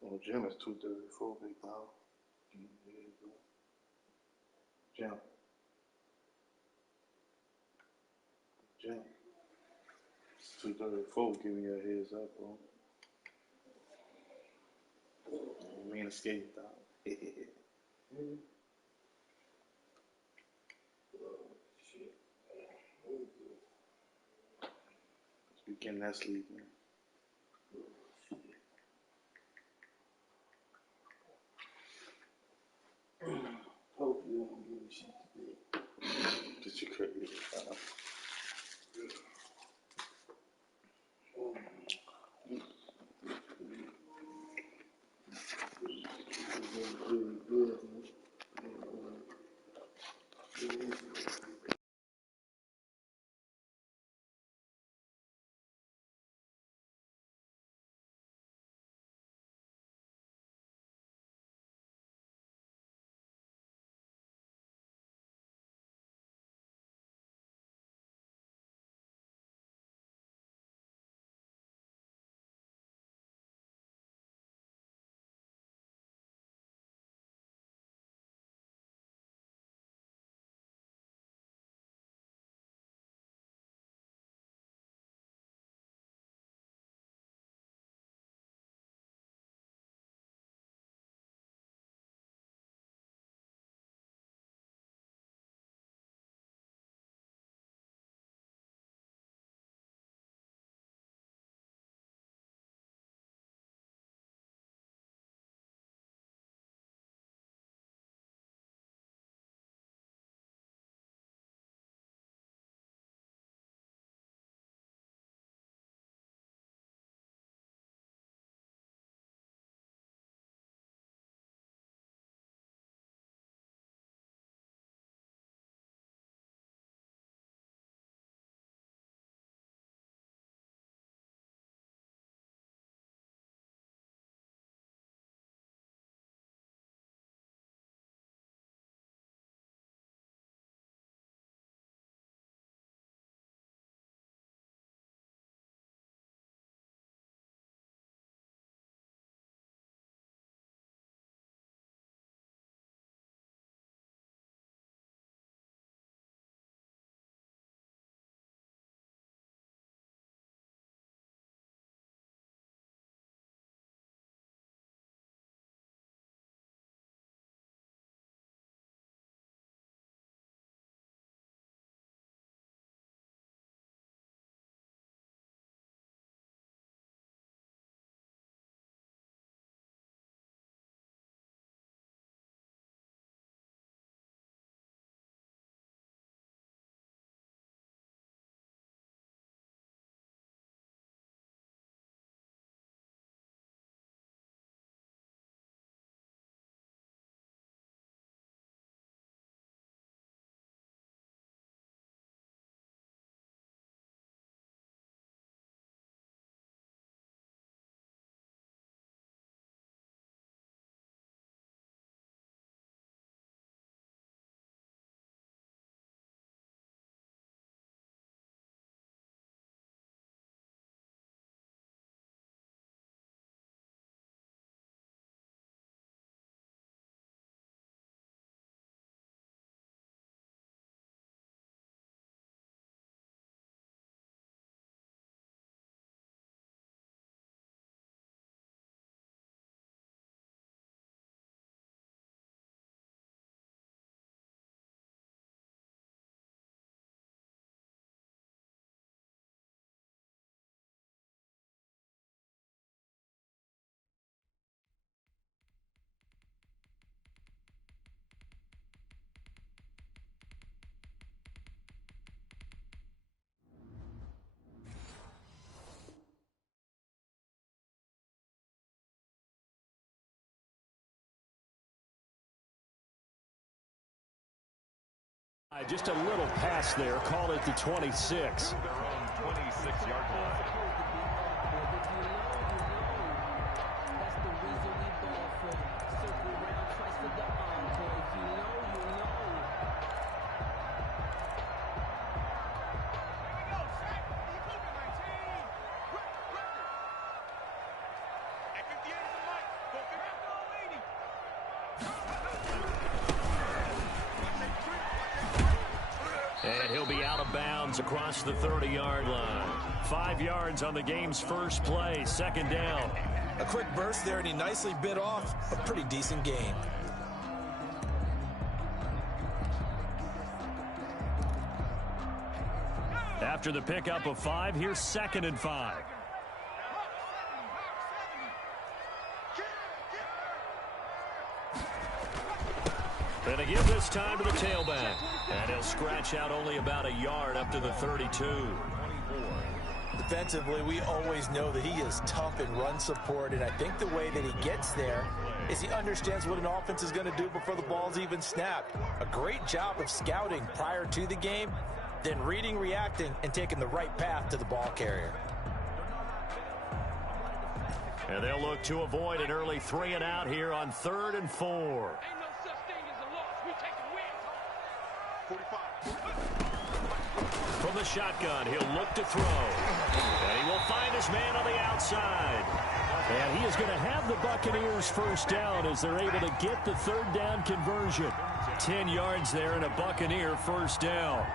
Well, Jim is 234, big dog. Jim. Jim. 234, giving you a heads up, bro. I mean, escape, dog. Just be getting that sleep, man. Hopefully, I don't give a shit today. Just you crazy. Just a little pass there, call it the 26. 26-yard line. That's the reason we ball for. Circle round twice for the encore. If you know, you know. And he'll be out of bounds across the 30-yard line. 5 yards on the game's first play, second down. A quick burst there, and he nicely bit off a pretty decent gain. After the pickup of 5, here's 2nd and 5. And a give this time to the tailback. And he'll scratch out only about a yard up to the 32. Defensively, we always know that he is tough in run support, and I think the way that he gets there is he understands what an offense is going to do before the ball's even snapped. A great job of scouting prior to the game, then reading, reacting, and taking the right path to the ball carrier. And they'll look to avoid an early 3 and out here on 3rd and 4. From the shotgun, he'll look to throw. And he will find his man on the outside. And he is going to have the Buccaneers first down as they're able to get the 3rd down conversion. 10 yards there and a Buccaneer first down.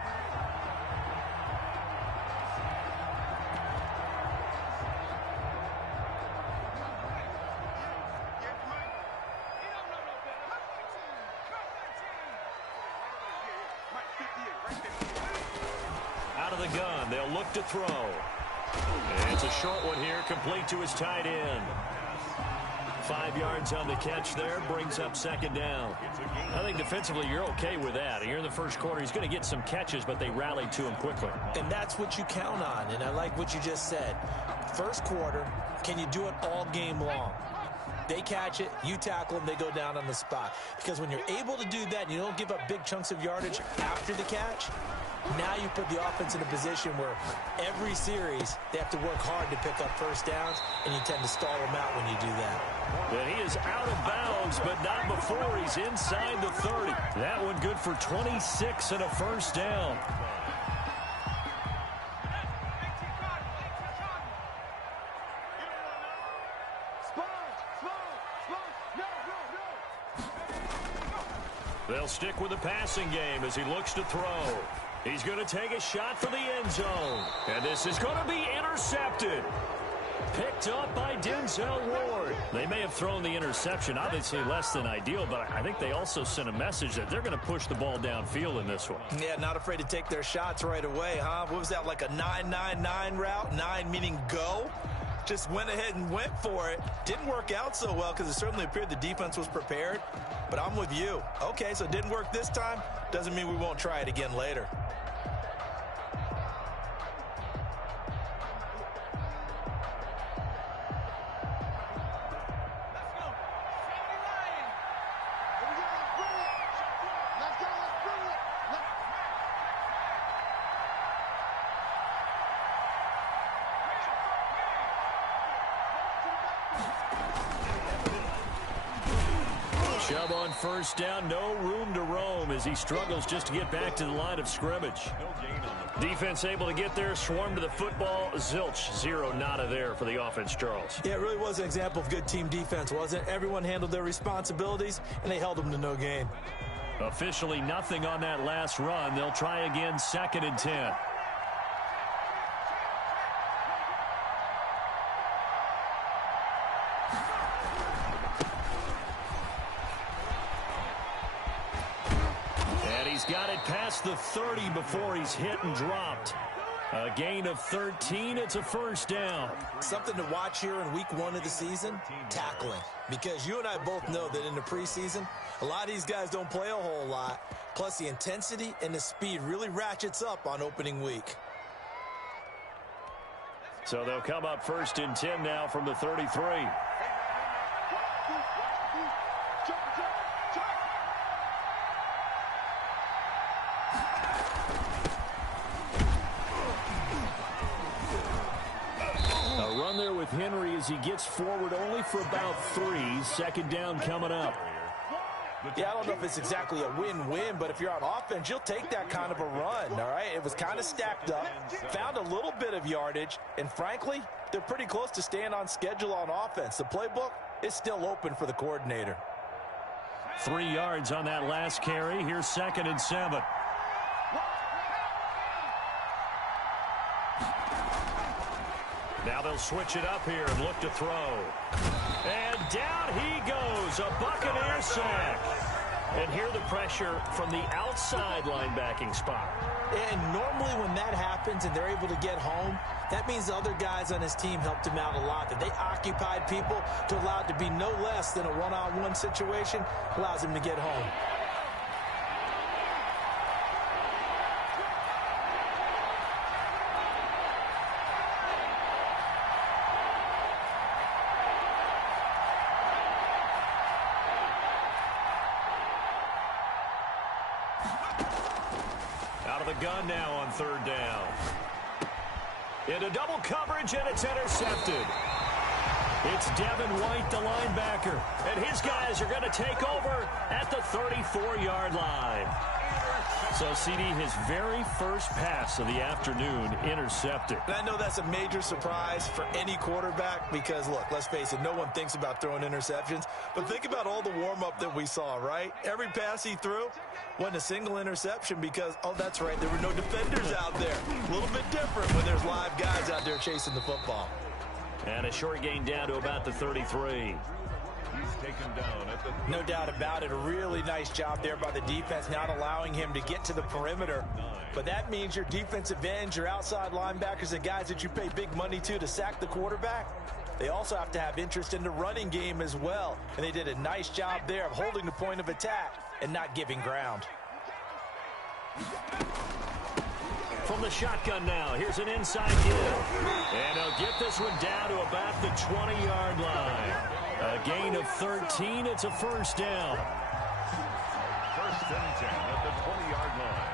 Out of the gun, they'll look to throw. And it's a short one here, complete to his tight end. 5 yards on the catch there, brings up 2nd down. I think defensively you're okay with that. Here in the first quarter, he's going to get some catches, but they rallied to him quickly. And that's what you count on, and I like what you just said. First quarter, can you do it all game long? They catch it, you tackle them, they go down on the spot. Because when you're able to do that and you don't give up big chunks of yardage after the catch, now you put the offense in a position where every series they have to work hard to pick up first downs, and you tend to stall them out when you do that. And he is out of bounds, but not before he's inside the 30. That one good for 26 and a first down. They'll stick with the passing game as he looks to throw. He's going to take a shot for the end zone. And this is going to be intercepted. Picked up by Denzel Ward. They may have thrown the interception, obviously less than ideal, but I think they also sent a message that they're going to push the ball downfield in this one. Yeah, not afraid to take their shots right away, huh? What was that, like a 9-9-9 route? 9 meaning go? Just went ahead and went for it. Didn't work out so well because it certainly appeared the defense was prepared. But I'm with you. Okay, so it didn't work this time. Doesn't mean we won't try it again later. Javon first down, no room to roam as he struggles just to get back to the line of scrimmage. Defense able to get there, swarm to the football. Zilch, 0 nada there for the offense, Charles. Yeah, it really was an example of good team defense, wasn't it? Everyone handled their responsibilities, and they held them to no gain. Officially nothing on that last run. They'll try again, 2nd and 10. He's got it past the 30 before he's hit and dropped. A gain of 13. It's a first down. Something to watch here in week 1 of the season, tackling. Because you and I both know that in the preseason, a lot of these guys don't play a whole lot. Plus, the intensity and the speed really ratchets up on opening week. So they'll come up 1st and 10 now from the 33. Henry as he gets forward only for about 3. Second down coming up. Yeah, I don't know if it's exactly a win-win, but if you're on offense, you'll take that kind of a run, all right? It was kind of stacked up, found a little bit of yardage, and frankly, they're pretty close to staying on schedule on offense. The playbook is still open for the coordinator. 3 yards on that last carry. Here's 2nd and 7. Now they'll switch it up here and look to throw. And down he goes, a Buccaneer sack. And here the pressure from the outside linebacking spot. And normally when that happens and they're able to get home, that means the other guys on his team helped him out a lot. That they occupied people to allow it to be no less than a one-on-one situation, allows him to get home. Out of the gun now on 3rd down. Into double coverage, and it's intercepted. It's Devin White, the linebacker, and his guys are going to take over at the 34-yard line. So, CD, his very first pass of the afternoon intercepted. And I know that's a major surprise for any quarterback because, look, let's face it, no one thinks about throwing interceptions. But think about all the warm-up that we saw, right? Every pass he threw wasn't a single interception because, oh, that's right, there were no defenders out there. A little bit different when there's live guys out there chasing the football. And a short gain down to about the 33. He's taken down at the... No doubt about it. A really nice job there by the defense, not allowing him to get to the perimeter. But that means your defensive ends, your outside linebackers, the guys that you pay big money to sack the quarterback, they also have to have interest in the running game as well. And they did a nice job there of holding the point of attack and not giving ground. From the shotgun now, here's an inside give. And he'll get this one down to about the 20-yard line. A gain of 13. It's a first down. 1st and 10 at the 20-yard line.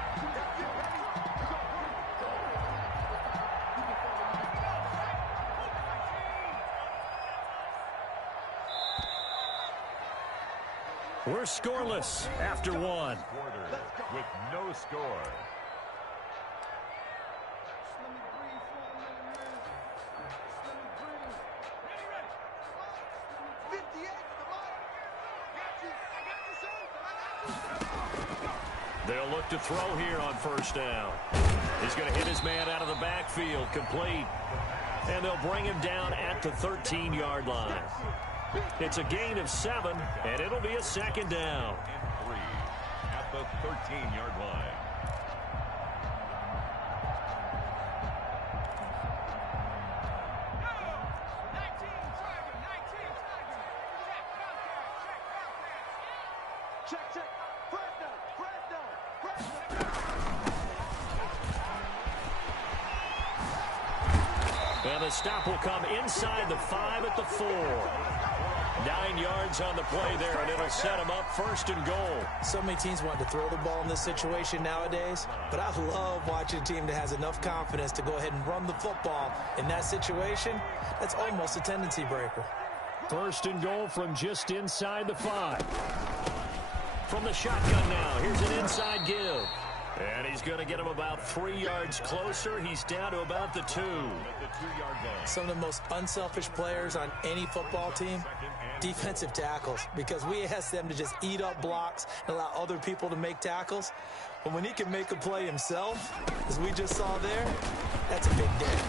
We're scoreless after 1. Quarter with no score. They'll look to throw here on 1st down. He's going to hit his man out of the backfield, complete. And they'll bring him down at the 13-yard line. It's a gain of 7, and it'll be a 2nd down. 3 at the 13-yard line. And the stop will come inside the 5 at the 4. 9 yards on the play there, and it'll set him up 1st and goal. So many teams want to throw the ball in this situation nowadays, but I love watching a team that has enough confidence to go ahead and run the football. In that situation, that's almost a tendency breaker. 1st and goal from just inside the 5. From the shotgun now, here's an inside give. And he's going to get him about 3 yards closer. He's down to about the 2. Some of the most unselfish players on any football team, defensive tackles, because we ask them to just eat up blocks and allow other people to make tackles. But when he can make a play himself, as we just saw there, that's a big day.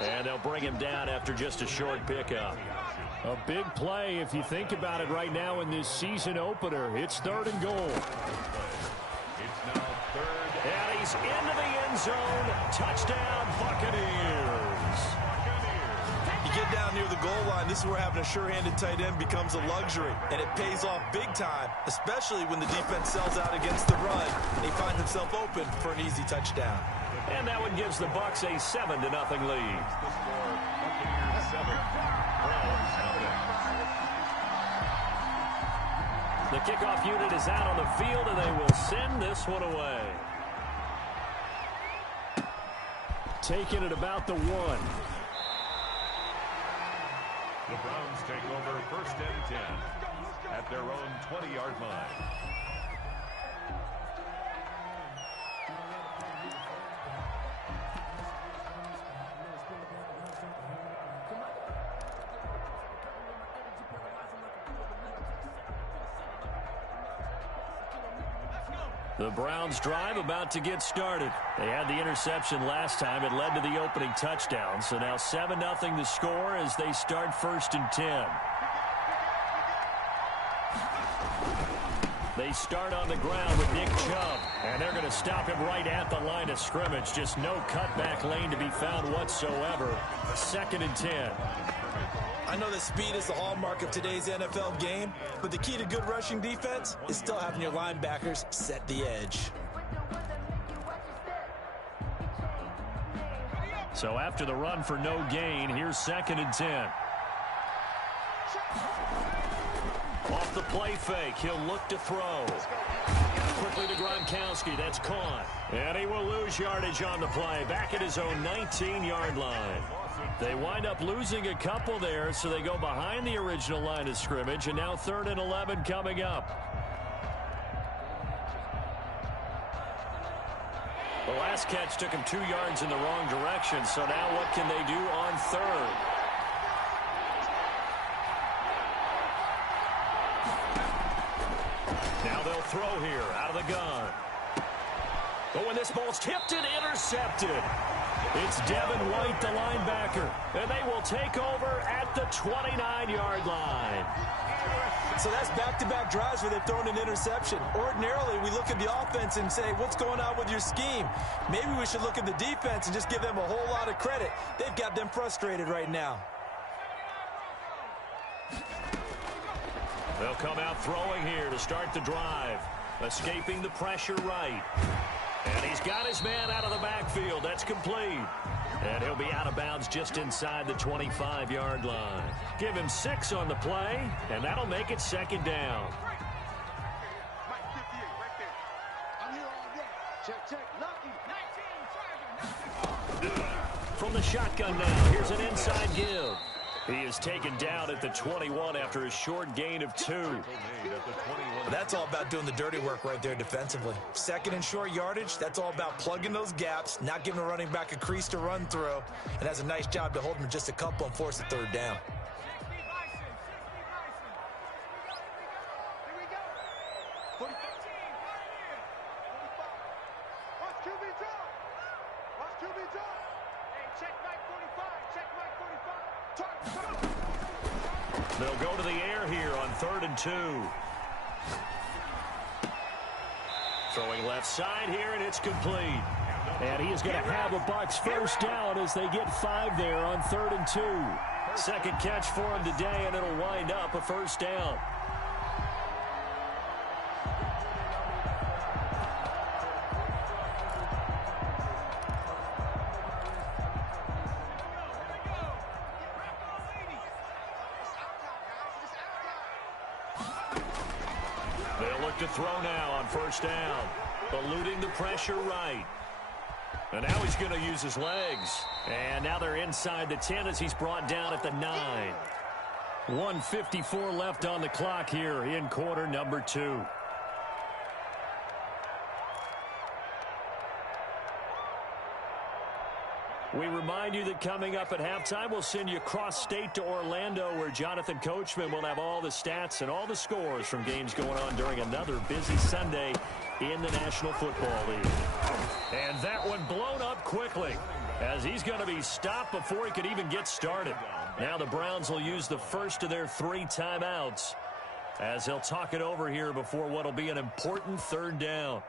And they'll bring him down after just a short pickup. A big play if you think about it right now in this season opener. It's 3rd and goal. It's now 3rd. And he's into the end zone. Touchdown, Buccaneers. You get down near the goal line, this is where having a sure-handed tight end becomes a luxury, and it pays off big time, especially when the defense sells out against the run, and he finds himself open for an easy touchdown. And that one gives the Bucs a 7-0 lead. The score, Buccaneers 7, Browns nothing. The kickoff unit is out on the field, and they will send this one away. Taken at about the 1. The Browns take over 1st and 10 at their own 20-yard line. The Browns drive about to get started. They had the interception last time. It led to the opening touchdown. So now 7-0 the score as they start 1st and 10. They start on the ground with Nick Chubb. And they're going to stop him right at the line of scrimmage. Just no cutback lane to be found whatsoever. 2nd and 10. I know that speed is the hallmark of today's NFL game, but the key to good rushing defense is still having your linebackers set the edge. So after the run for no gain, here's 2nd and 10. Off the play fake, he'll look to throw. Quickly to Gronkowski, that's caught. And he will lose yardage on the play, back at his own 19-yard line. They wind up losing a couple there, so they go behind the original line of scrimmage, and now 3rd and 11 coming up. The last catch took him 2 yards in the wrong direction, so now what can they do on 3rd? Now they'll throw here out of the gun. But when this ball's tipped and intercepted, it's Devin White, the linebacker, and they will take over at the 29-yard line. So that's back-to-back drives where they've thrown an interception. Ordinarily, we look at the offense and say, what's going on with your scheme? Maybe we should look at the defense and just give them a whole lot of credit. They've got them frustrated right now. They'll come out throwing here to start the drive. Escaping the pressure right. And he's got his man out of the backfield. That's complete. And he'll be out of bounds just inside the 25-yard line. Give him 6 on the play, and that'll make it 2nd down. From the shotgun now, here's an inside give. He is taken down at the 21 after a short gain of 2. That's all about doing the dirty work right there defensively. 2nd and short yardage, that's all about plugging those gaps, not giving a running back a crease to run through, and has a nice job to hold him just a couple and force a 3rd down. They'll go to the air here on 3rd and 2. Throwing left side here, and it's complete. And he is going to have a Bucs 1st down as they get 5 there on 3rd and 2. 2nd catch for him today, and it'll wind up a 1st down. To throw now on 1st down. Eluding the pressure right. And now he's going to use his legs. And now they're inside the 10 as he's brought down at the 9. 1:54 left on the clock here in quarter number 2. We remind you that coming up at halftime, we'll send you cross-state to Orlando, where Jonathan Coachman will have all the stats and all the scores from games going on during another busy Sunday in the National Football League. And that one blown up quickly as he's going to be stopped before he could even get started. Now the Browns will use the first of their 3 timeouts as he'll talk it over here before what will be an important 3rd down.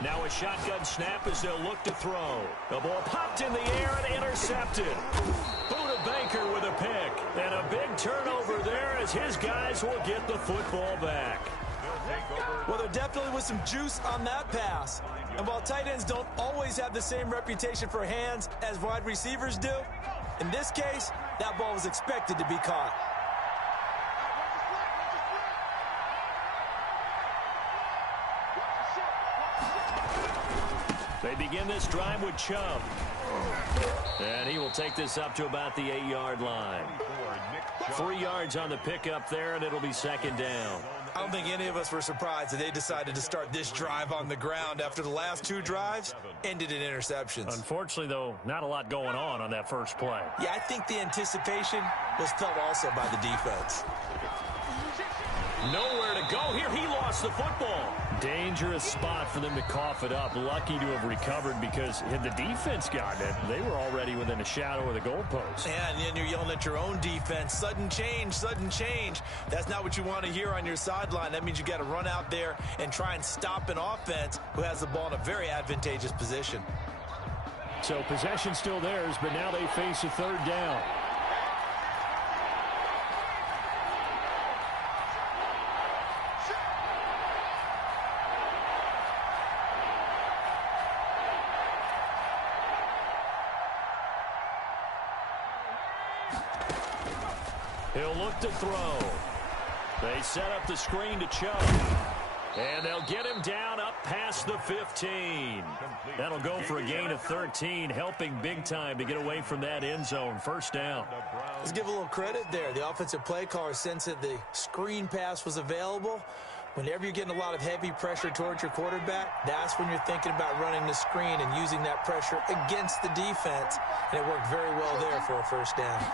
Now a shotgun snap as they'll look to throw. The ball popped in the air and intercepted. Buda Baker with a pick. And a big turnover there as his guys will get the football back. They'll take over Well, there definitely was some juice on that pass. And while tight ends don't always have the same reputation for hands as wide receivers do, in this case, that ball was expected to be caught. They begin this drive with Chubb. And he will take this up to about the 8-yard line. 3 yards on the pickup there, and it'll be second down. I don't think any of us were surprised that they decided to start this drive on the ground after the last 2 drives ended in interceptions. Unfortunately, though, not a lot going on that first play. Yeah, I think the anticipation was felt also by the defense. Nowhere to go here. He lost the football. Dangerous spot for them to cough it up. Lucky to have recovered because had the defense gotten it, they were already within a shadow of the goalpost. Yeah, and then you're yelling at your own defense. Sudden change, sudden change. That's not what you want to hear on your sideline. That means you got to run out there and try and stop an offense who has the ball in a very advantageous position. So possession still theirs, but now they face a third down. He'll look to throw. They set up the screen to Chubb. And they'll get him down up past the 15. That'll go for a gain of 13, helping big time to get away from that end zone. First down. Let's give a little credit there. The offensive play caller sensed that the screen pass was available. Whenever you're getting a lot of heavy pressure towards your quarterback, that's when you're thinking about running the screen and using that pressure against the defense. And it worked very well there for a first down.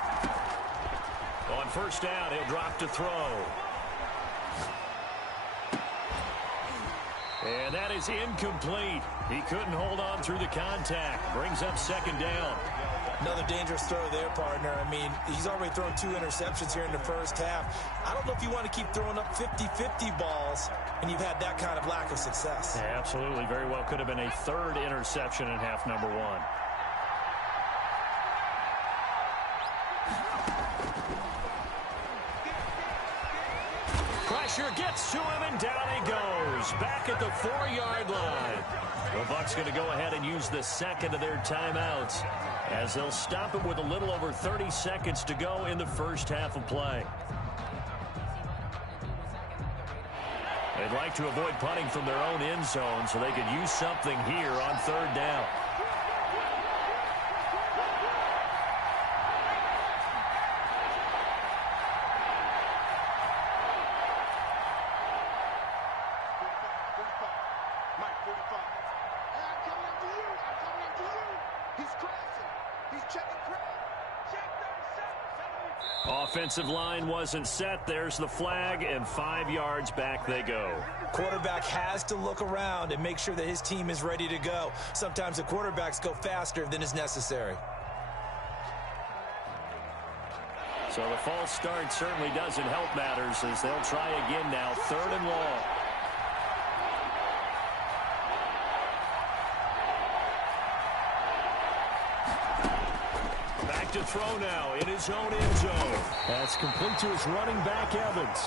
On first down, he'll drop to throw. And that is incomplete. He couldn't hold on through the contact. Brings up second down. Another dangerous throw there, partner. I mean, he's already thrown 2 interceptions here in the first half. I don't know if you want to keep throwing up 50-50 balls and you've had that kind of lack of success. Yeah, absolutely. Very well could have been a third interception in half number 1. Pressure gets to him, and down he goes. Back at the 4-yard line. The Bucs going to go ahead and use the second of their timeouts as they'll stop it with a little over 30 seconds to go in the first half of play. They'd like to avoid punting from their own end zone so they could use something here on third down. Offensive line wasn't set. There's the flag, and 5 yards back they go. Quarterback has to look around and make sure that his team is ready to go. Sometimes the quarterbacks go faster than is necessary. So the false start certainly doesn't help matters as they'll try again now, 3rd and long. To throw now in his own end zone. That's complete to his running back, Evans.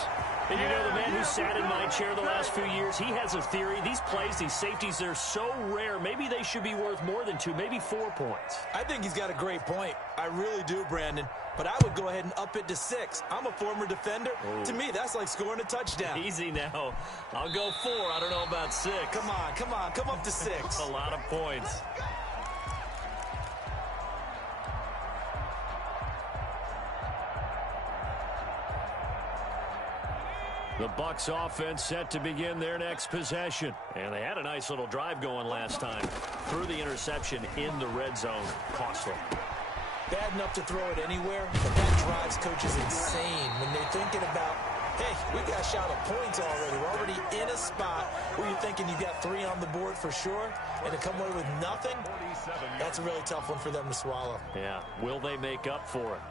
And you know, the man who sat in my chair the last few years, he has a theory. These plays, these safeties, they're so rare. Maybe they should be worth more than 2, maybe 4 points. I think he's got a great point. I really do, Brandon. But I would go ahead and up it to 6. I'm a former defender. Oh. To me, that's like scoring a touchdown. Easy now. I'll go 4. I don't know about 6. Come on. Come up to 6. A lot of points. The Bucs offense set to begin their next possession. And they had a nice little drive going last time. Threw the interception in the red zone. Costly. Bad enough to throw it anywhere, but that drives coaches insane when they're thinking about, hey, we got a shot at points already. We're already in a spot where you're thinking you got 3 on the board for sure, and to come away with nothing, that's a really tough one for them to swallow. Yeah. Will they make up for it?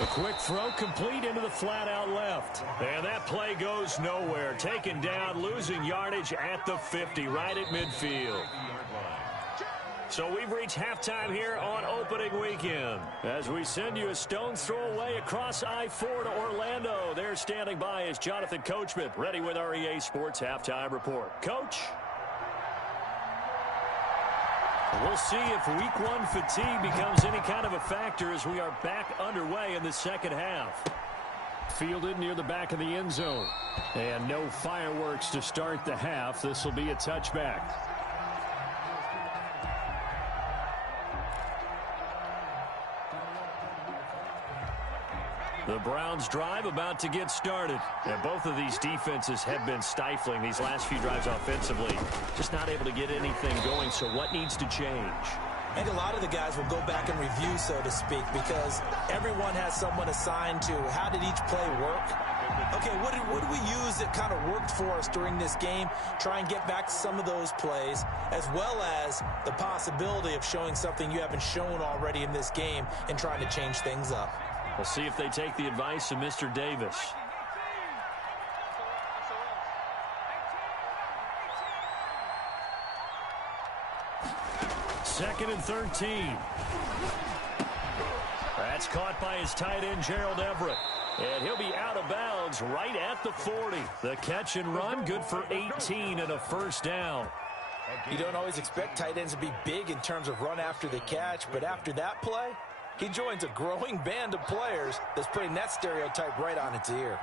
A quick throw complete into the flat out left. And that play goes nowhere. Taken down, losing yardage at the 50, right at midfield. So we've reached halftime here on opening weekend. As we send you a stone's throw away across I-4 to Orlando. There standing by is Jonathan Coachman, ready with our EA Sports Halftime Report. Coach? We'll see if week one fatigue becomes any kind of a factor as we are back underway in the second half. Fielded near the back of the end zone. And no fireworks to start the half. This will be a touchback. The Browns drive about to get started. And both of these defenses have been stifling these last few drives offensively. Just not able to get anything going, so what needs to change? I think a lot of the guys will go back and review, so to speak, because everyone has someone assigned to how did each play work. Okay, what did we use that kind of worked for us during this game? Try and get back to some of those plays, as well as the possibility of showing something you haven't shown already in this game and trying to change things up. We'll see if they take the advice of Mr. Davis. Second and 13. That's caught by his tight end, Gerald Everett. And he'll be out of bounds right at the 40. The catch and run, good for 18 and a first down. You don't always expect tight ends to be big in terms of run after the catch, but after that play, he joins a growing band of players that's putting that stereotype right on its ear.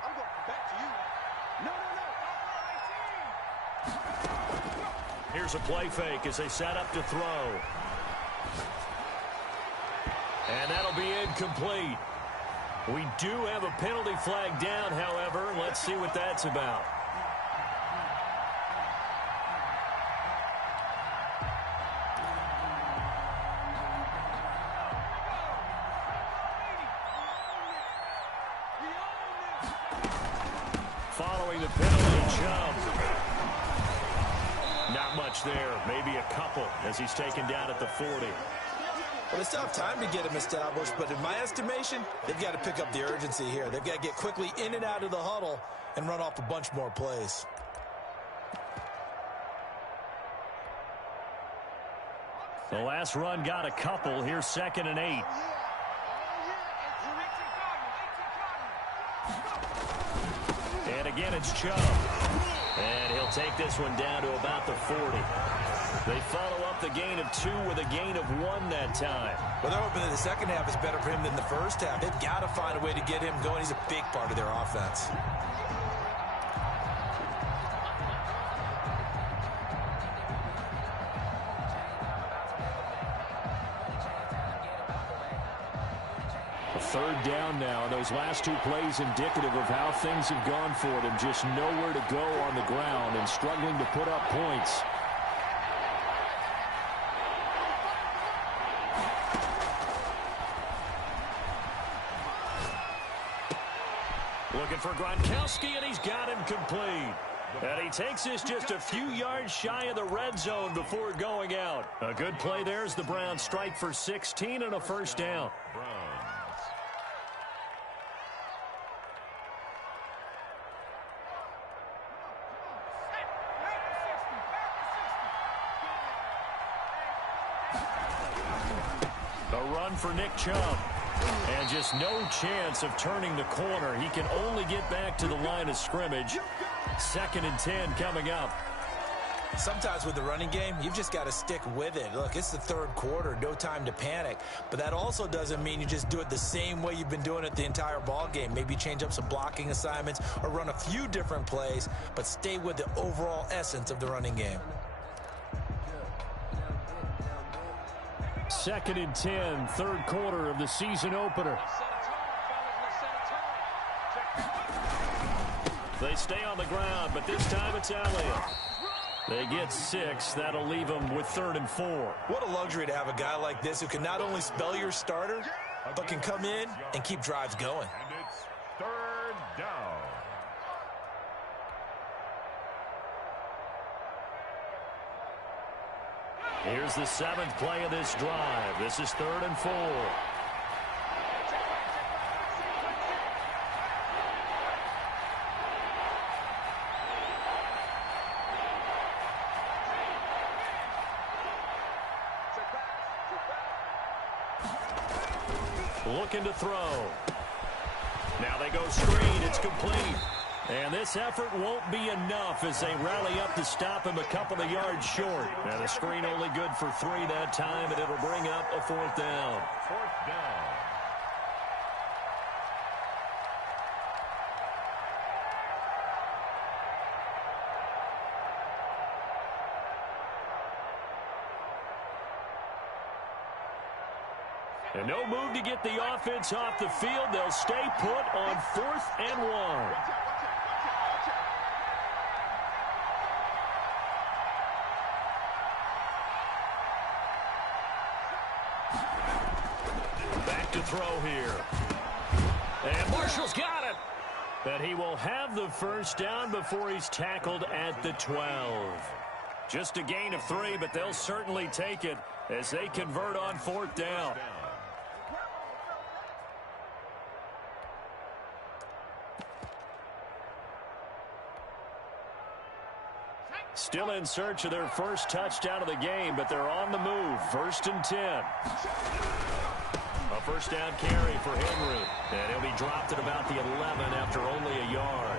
Here's a play fake as they set up to throw. And that'll be incomplete. We do have a penalty flag down, however. Let's see what that's about. Following the penalty, Chubb. Not much there. Maybe a couple as he's taken down at the 40. Well, they still have time to get him established, but in my estimation, they've got to pick up the urgency here. They've got to get quickly in and out of the huddle and run off a bunch more plays. The last run got a couple. Here's 2nd and 8. And again, it's Chubb. And he'll take this one down to about the 40. They follow up the gain of 2 with a gain of 1 that time. Well, they're hoping that the second half is better for him than the first half. They've got to find a way to get him going. He's a big part of their offense. A third down now, and those last 2 plays indicative of how things have gone for them. Just nowhere to go on the ground and struggling to put up points. Looking for Gronkowski, and he's got him complete. And he takes this just a few yards shy of the red zone before going out. A good play there as the Browns strike for 16 and a first down. A run for Nick Chubb. And just no chance of turning the corner. He can only get back to the line of scrimmage. 2nd and 10 coming up. Sometimes with the running game, you've just got to stick with it. Look, it's the third quarter, no time to panic. But that also doesn't mean you just do it the same way you've been doing it the entire ball game. Maybe change up some blocking assignments or run a few different plays, but stay with the overall essence of the running game. 2nd and 10, third quarter of the season opener. They stay on the ground, but this time it's Elliott. They get 6. That'll leave them with 3rd and 4. What a luxury to have a guy like this who can not only spell your starter, but can come in and keep drives going. And it's 3rd down. Here's the 7th play of this drive. This is 3rd and 4. looking to throw. Now they go screen. It's complete. And this effort won't be enough as they rally up to stop him a couple of yards short. And the screen only good for 3 that time, and it'll bring up a 4th down. 4th down. And no move to get the offense off the field. They'll stay put on 4th and 1. Back to throw here. And Marshall's got it. And he will have the 1st down before he's tackled at the 12. Just a gain of 3, but they'll certainly take it as they convert on 4th down. Still in search of their 1st touchdown of the game, but they're on the move. 1st and 10. A 1st down carry for Henry. And he'll be dropped at about the 11 after only a yard.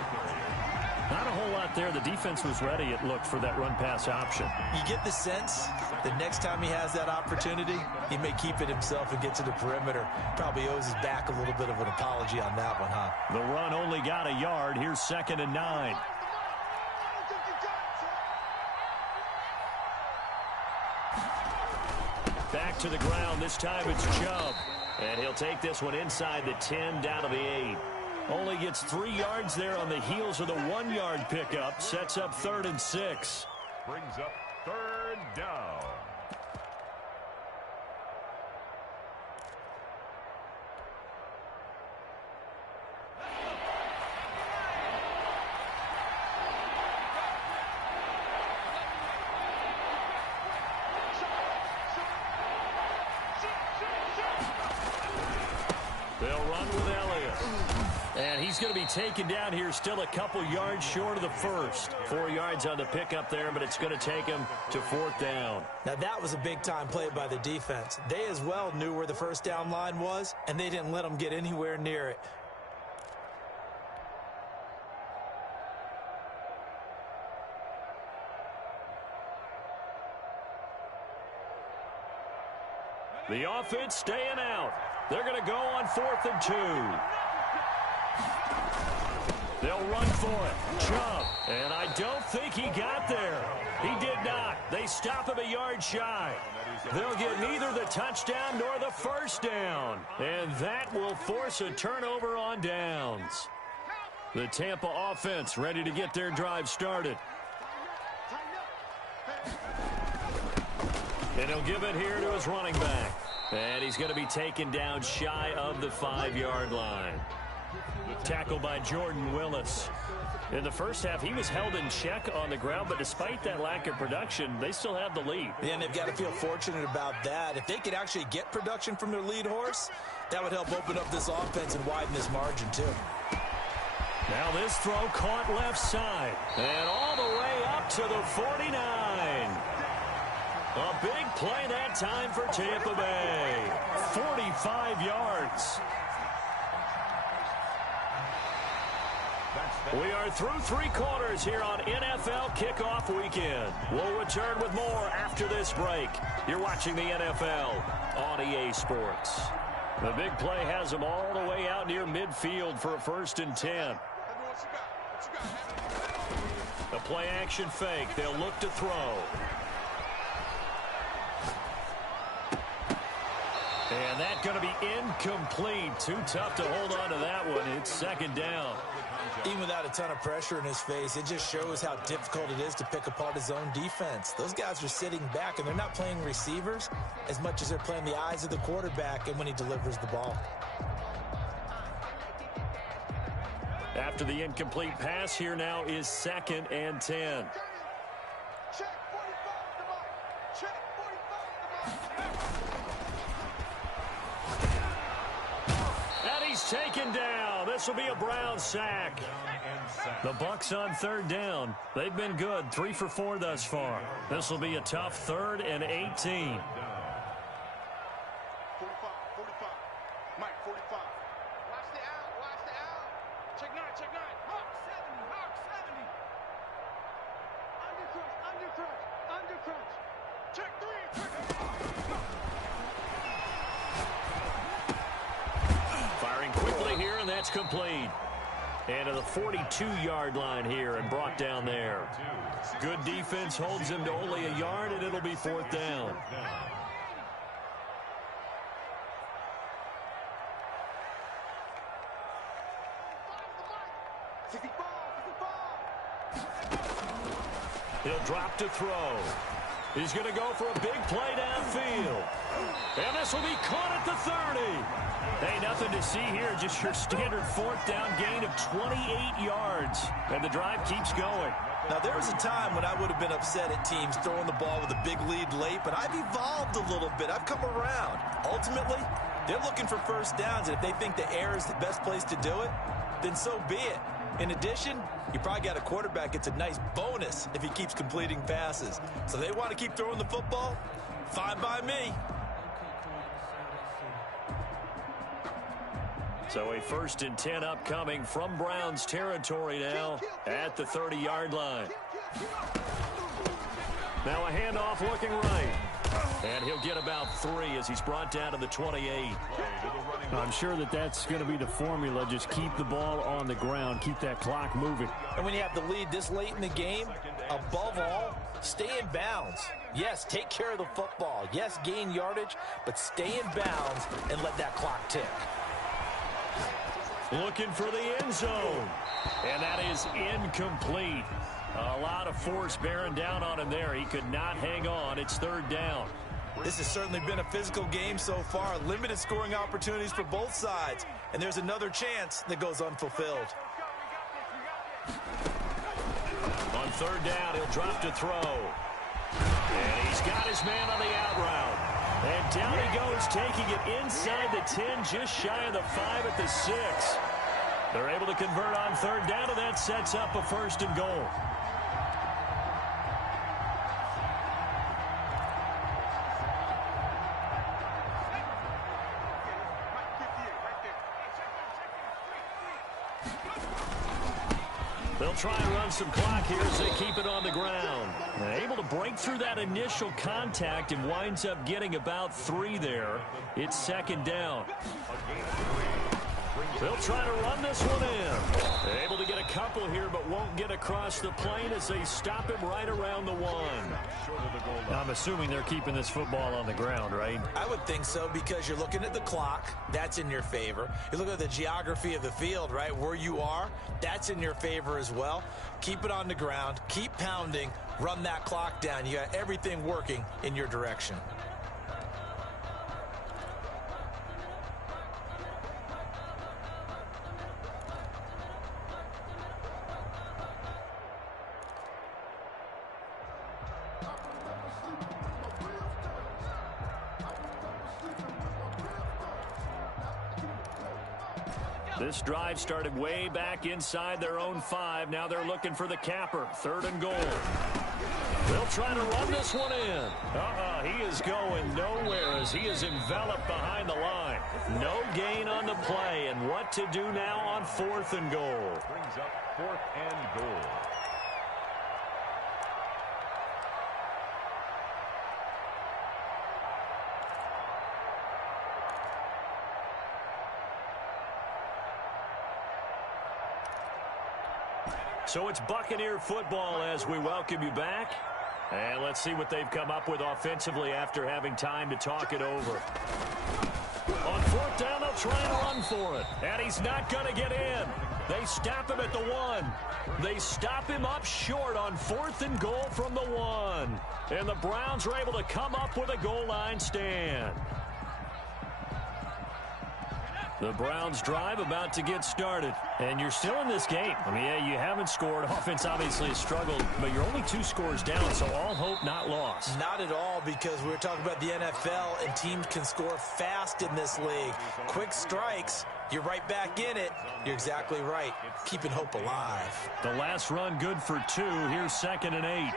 Not a whole lot there. The defense was ready, it looked, for that run-pass option. You get the sense the next time he has that opportunity, he may keep it himself and get to the perimeter. Probably owes his back a little bit of an apology on that one, huh? The run only got a yard. Here's 2nd and 9. Back to the ground. This time it's Chubb. And he'll take this one inside the 10 down to the 8. Only gets 3 yards there on the heels of the 1-yard pickup. Sets up 3rd and 6. Brings up 3rd down. They'll run with Elliott. And he's going to be taken down here, still a couple yards short of the 1st. 4 yards on the pickup there, but it's going to take him to 4th down. Now, that was a big-time play by the defense. They as well knew where the 1st down line was, and they didn't let them get anywhere near it. The offense staying out. They're going to go on 4th and 2. They'll run for it. Chubb. And I don't think he got there. He did not. They stop him a yard shy. They'll get neither the touchdown nor the 1st down. And that will force a turnover on downs. The Tampa offense ready to get their drive started. And he'll give it here to his running back. And he's going to be taken down shy of the 5-yard line. Tackled by Jordan Willis. In the 1st half, he was held in check on the ground, but despite that lack of production, they still have the lead. Yeah, and they've got to feel fortunate about that. If they could actually get production from their lead horse, that would help open up this offense and widen this margin, too. Now this throw caught left side. And all the way up to the 49. A big play that time for Tampa Bay. 45 yards. We are through 3 quarters here on NFL Kickoff Weekend. We'll return with more after this break. You're watching the NFL on EA Sports. The big play has them all the way out near midfield for a 1st and 10. A play action fake. They'll look to throw. And that's going to be incomplete. Too tough to hold on to that one. It's 2nd down. Even without a ton of pressure in his face, it just shows how difficult it is to pick apart his own defense. Those guys are sitting back, and they're not playing receivers as much as they're playing the eyes of the quarterback and when he delivers the ball. After the incomplete pass, here now is 2nd and 10. Taken down. This will be a Brown sack. The Bucs on 3rd down. They've been good. 3 for 4 thus far. This will be a tough 3rd and 18. It's complete. And to the 42-yard line here and brought down there. Good defense holds him to only a yard, and it'll be 4th down. He'll drop to throw. He's going to go for a big play downfield. And this will be caught at the 30. Hey, nothing to see here. Just your standard 4th down gain of 28 yards. And the drive keeps going. Now, there was a time when I would have been upset at teams throwing the ball with a big lead late, but I've evolved a little bit. I've come around. Ultimately, they're looking for first downs, and if they think the air is the best place to do it, then so be it. In addition, you probably got a quarterback. It's a nice bonus if he keeps completing passes. So they want to keep throwing the football? Fine by me. So a 1st and 10 upcoming from Browns territory now at the 30-yard line. Now a handoff looking right. And he'll get about 3 as he's brought down to the 28. I'm sure that's going to be the formula. Just keep the ball on the ground. Keep that clock moving. And when you have the lead this late in the game, above all, stay in bounds. Yes, take care of the football. Yes, gain yardage, but stay in bounds and let that clock tick. Looking for the end zone. And that is incomplete. A lot of force bearing down on him there. He could not hang on. It's 3rd down. This has certainly been a physical game so far. Limited scoring opportunities for both sides. And there's another chance that goes unfulfilled. On 3rd down, he'll drop to throw. And he's got his man on the out route. And down he goes, taking it inside the 10, just shy of the 5 at the 6. They're able to convert on 3rd down, and that sets up a 1st and goal. They'll try and run some clock here as they keep it on the ground. They're able to break through that initial contact and winds up getting about 3 there. It's 2nd down. They'll try to run this one in. They're able to get a couple here, but won't get across the plane as they stop him right around the 1. I'm assuming they're keeping this football on the ground, right? I would think so, because you're looking at the clock. That's in your favor. You look at the geography of the field, right, where you are. That's in your favor as well. Keep it on the ground. Keep pounding. Run that clock down. You got everything working in your direction. This drive started way back inside their own 5. Now they're looking for the capper. 3rd and goal. They'll try to run this one in. He is going nowhere as he is enveloped behind the line. No gain on the play, and what to do now on 4th and goal. Brings up 4th and goal. So it's Buccaneer football as we welcome you back. And let's see what they've come up with offensively after having time to talk it over. On 4th down, they'll try and run for it. And he's not going to get in. They stop him at the 1. They stop him up short on 4th and goal from the 1. And the Browns are able to come up with a goal line stand. The Browns drive about to get started. And you're still in this game. I mean, yeah, you haven't scored. Offense obviously has struggled, but you're only 2 scores down, so all hope not lost. Not at all, because we were talking about the NFL, and teams can score fast in this league. Quick strikes, you're right back in it. You're exactly right. Keeping hope alive. The last run good for 2. Here's 2nd and 8.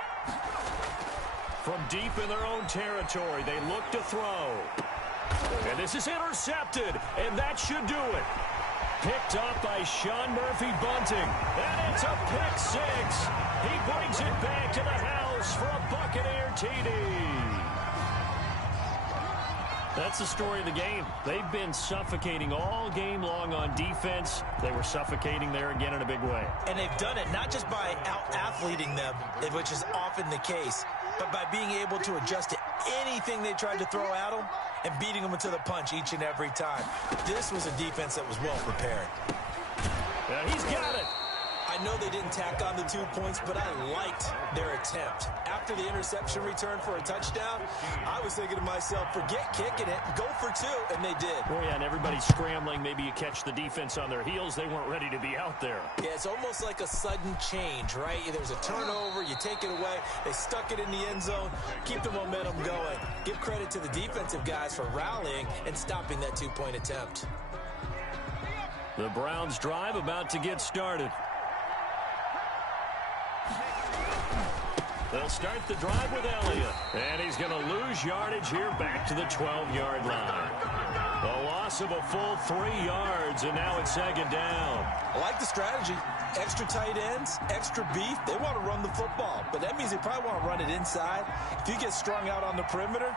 From deep in their own territory, they look to throw. And this is intercepted, and that should do it. Picked up by Sean Murphy-Bunting, and it's a pick 6. He brings it back to the house for a Buccaneer TD. That's the story of the game. They've been suffocating all game long on defense. They were suffocating there again in a big way. And they've done it not just by out-athleting them, which is often the case, but by being able to adjust to anything they tried to throw at them and beating them into the punch each and every time. This was a defense that was well prepared. Yeah, he's got it. I know they didn't tack on the 2 points, but I liked their attempt. After the interception return for a touchdown, I was thinking to myself, forget kicking it, go for 2, and they did. Oh, yeah, and everybody's scrambling. Maybe you catch the defense on their heels. They weren't ready to be out there. Yeah, it's almost like a sudden change, right? There's a turnover, you take it away, they stuck it in the end zone, keep the momentum going. Give credit to the defensive guys for rallying and stopping that 2-point attempt. The Browns drive about to get started. They'll start the drive with Elliott. And he's going to lose yardage here back to the 12-yard line. A loss of a full 3 yards, and now it's second down. I like the strategy. Extra tight ends, extra beef. They want to run the football, but that means they probably want to run it inside. If you get strung out on the perimeter,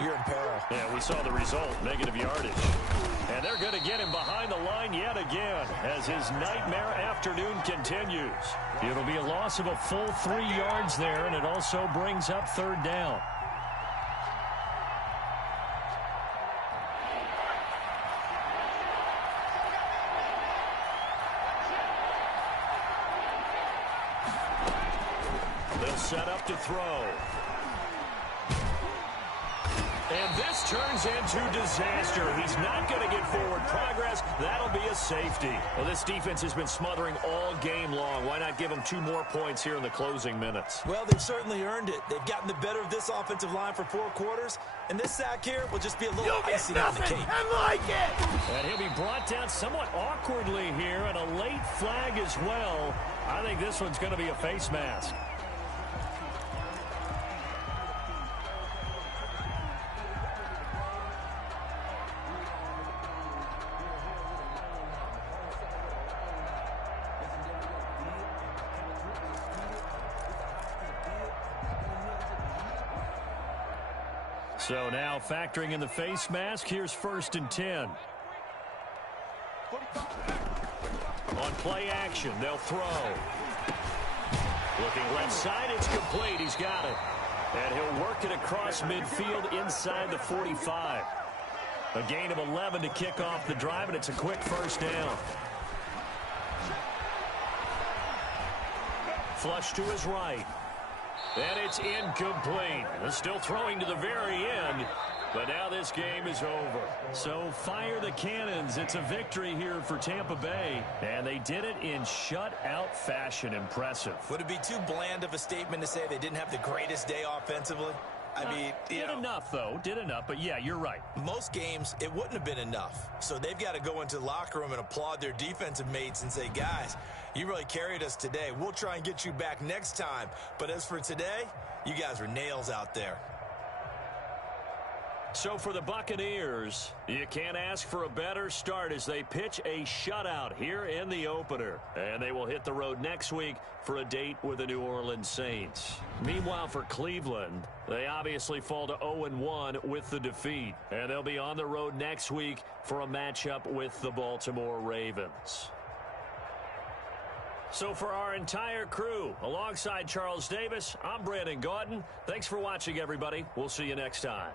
you're in peril. Yeah, we saw the result, negative yardage. And they're going to get him behind the line yet again as his nightmare afternoon continues. It'll be a loss of a full 3 yards there, and it also brings up third down. They'll set up to throw. And this turns into disaster. He's not going to get forward progress. That'll be a safety. Well, this defense has been smothering all game long. Why not give them 2 more points here in the closing minutes? Well, they've certainly earned it. They've gotten the better of this offensive line for 4 quarters. And this sack here will just be a little icing on the cake. And he'll be brought down somewhat awkwardly here, and a late flag as well. I think this one's going to be a face mask. So now factoring in the face mask, here's 1st and 10. On play action, they'll throw. Looking left side, it's complete. He's got it. And he'll work it across midfield inside the 45. A gain of 11 to kick off the drive, and it's a quick first down. Flush to his right. And it's incomplete. They're still throwing to the very end, but now this game is over. So fire the cannons. It's a victory here for Tampa Bay, and they did it in shutout fashion. Impressive. Would it be too bland of a statement to say they didn't have the greatest day offensively? I mean, did enough, though. Did enough, but yeah, you're right. Most games, it wouldn't have been enough. So they've got to go into the locker room and applaud their defensive mates and say, guys, you really carried us today. We'll try and get you back next time. But as for today, you guys were nails out there. So for the Buccaneers, you can't ask for a better start as they pitch a shutout here in the opener. And they will hit the road next week for a date with the New Orleans Saints. Meanwhile, for Cleveland, they obviously fall to 0-1 with the defeat. And they'll be on the road next week for a matchup with the Baltimore Ravens. So for our entire crew, alongside Charles Davis, I'm Brandon Gautin. Thanks for watching, everybody. We'll see you next time.